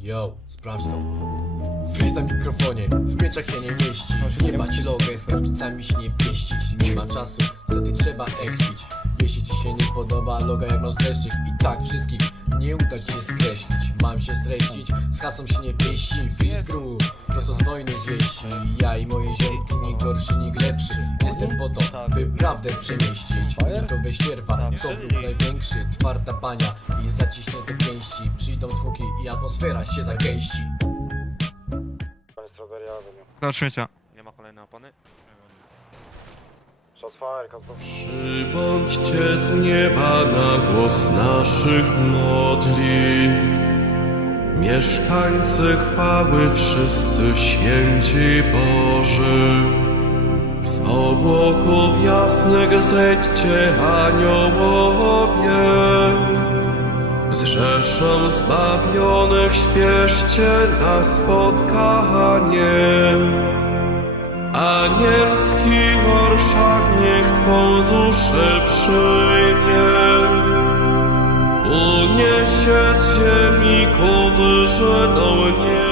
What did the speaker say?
Yo, sprawdź to. Freeze na mikrofonie, w mieczach się nie mieści. Nie macie logę, z kaplicami się nie pieścić. Nie ma czasu, sety trzeba expić Jeśli ci się nie podoba loga jak masz dreszczyk I tak wszystkich nie uda ci się skreślić. Mam się streścić, z hasą się nie pieści. Freeze crew, prosto z wojny wieści. Ja i moje ziomki, nie gorszy, nie lepszy Jestem po to, by prawdę przemieścić Gotowe ścierwa, to wróg największy Twarda pania i zaciśnięte pięści Przyjdą tłuki i atmosfera się zagęści. Do śmiecia. Nie ma kolejnej opony? Przybądźcie z nieba na głos naszych modlitw. Mieszkańcy chwały, wszyscy święci Boży. Z obłoków jasnych zejdźcie aniołowie. Z rzeszą zbawionych śpieszcie na spotkanie. Anielski orszak niech Twą duszę przyjmie Uniesie z ziemi ku wyżynom nieba